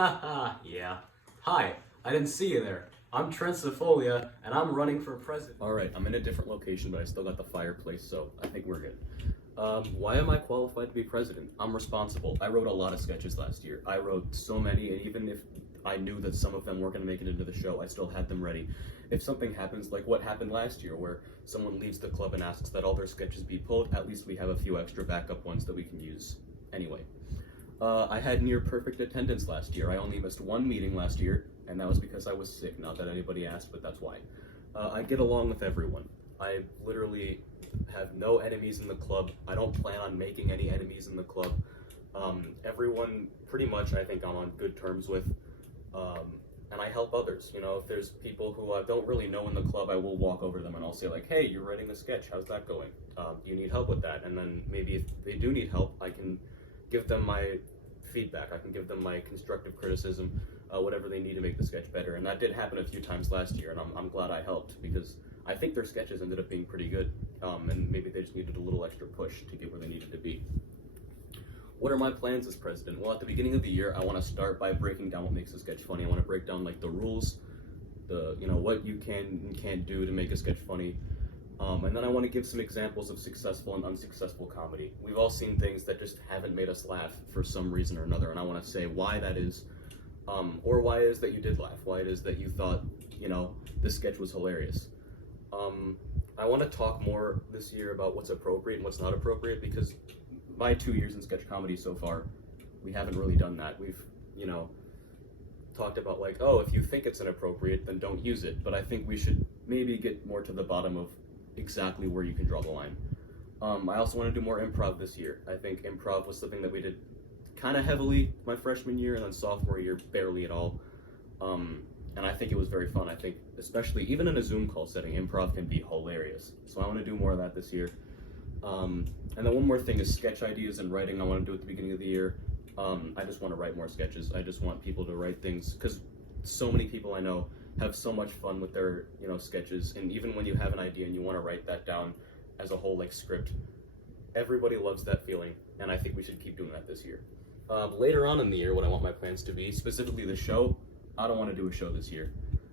Haha, yeah. Hi, I didn't see you there. I'm Trent Safolia, and I'm running for president. Alright, I'm in a different location, but I still got the fireplace, so I think we're good. Why am I qualified to be president? I'm responsible. I wrote a lot of sketches last year. I wrote so many, and even if I knew that some of them weren't going to make it into the show, I still had them ready. If something happens, like what happened last year, where someone leaves the club and asks that all their sketches be pulled, at least we have a few extra backup ones that we can use. Anyway. I had near perfect attendance last year. I only missed one meeting last year, and that was because I was sick. Not that anybody asked, but that's why. I get along with everyone. I literally have no enemies in the club. I don't plan on making any enemies in the club. Everyone, pretty much, I think I'm on good terms with. And I help others. You know, if there's people who I don't really know in the club, I will walk over to them and I'll say like, hey, you're writing a sketch. How's that going? Do you need help with that? And then maybe if they do need help, I can give them my feedback. I can give them my constructive criticism, whatever they need to make the sketch better. And that did happen a few times last year, and I'm glad I helped because I think their sketches ended up being pretty good. And maybe they just needed a little extra push to get where they needed to be. What are my plans as president? Well, at the beginning of the year, I want to start by breaking down what makes a sketch funny. I want to break down like the rules, what you can and can't do to make a sketch funny. And then I want to give some examples of successful and unsuccessful comedy. We've all seen things that just haven't made us laugh for some reason or another, and I want to say why that is, or why it is that you did laugh, why it is that you thought, this sketch was hilarious. I want to talk more this year about what's appropriate and what's not appropriate, because my 2 years in sketch comedy so far, we haven't really done that. We've, talked about like, oh, if you think it's inappropriate, then don't use it. But I think we should maybe get more to the bottom of exactly where you can draw the line. I also want to do more improv this year. I think improv was something that we did kind of heavily my freshman year, and then sophomore year barely at all. And I think it was very fun. I think especially even in a Zoom call setting, improv can be hilarious. So I want to do more of that this year. And then one more thing is sketch ideas and writing. I want to do at the beginning of the year. I just want to write more sketches. I just want people to write things, because so many people I know have so much fun with their sketches, and even when you have an idea and you want to write that down as a whole like script, everybody loves that feeling, and I think we should keep doing that this year. Later on in the year, what I want my plans to be, specifically the show, I don't want to do a show this year.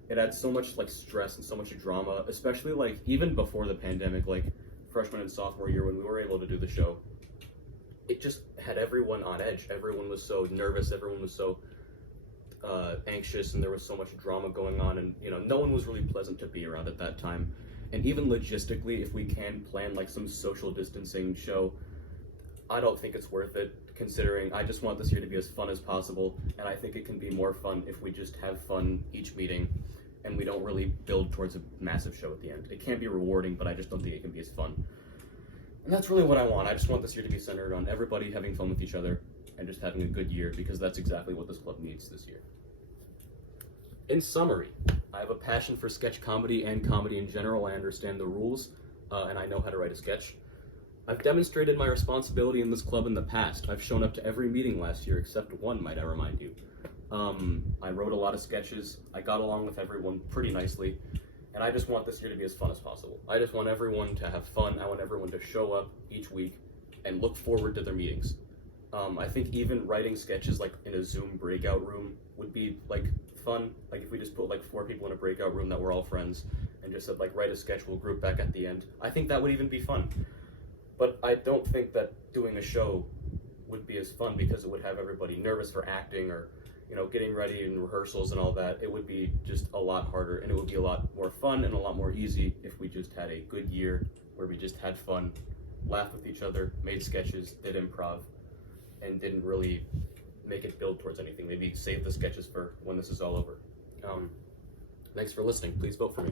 It had so much like stress and so much drama, especially like even before the pandemic, like freshman and sophomore year when we were able to do the show. It just had everyone on edge. Everyone was so nervous, everyone was so anxious, and there was so much drama going on, and no one was really pleasant to be around at that time. And even logistically, if we can plan like some social distancing show, I don't think it's worth it, considering I just want this year to be as fun as possible, and I think it can be more fun if we just have fun each meeting and we don't really build towards a massive show at the end. It can be rewarding, but I just don't think it can be as fun. And that's really what I want. I just want this year to be centered on everybody having fun with each other and just having a good year, because that's exactly what this club needs this year. In summary, I have a passion for sketch comedy and comedy in general. I understand the rules, and I know how to write a sketch. I've demonstrated my responsibility in this club in the past. I've shown up to every meeting last year except one, might I remind you. I wrote a lot of sketches. I got along with everyone pretty nicely. And I just want this year to be as fun as possible. I just want everyone to have fun. I want everyone to show up each week and look forward to their meetings. I think even writing sketches like in a Zoom breakout room would be like fun. Like if we just put like 4 people in a breakout room that were all friends and just said like, write a sketch, we'll group back at the end. I think that would even be fun. But I don't think that doing a show would be as fun, because it would have everybody nervous for acting or getting ready and rehearsals and all that. It would be just a lot harder, and it would be a lot more fun and a lot more easy if we just had a good year where we just had fun, laughed with each other, made sketches, did improv, and didn't really make it build towards anything. Maybe save the sketches for when this is all over. Thanks for listening. Please vote for me.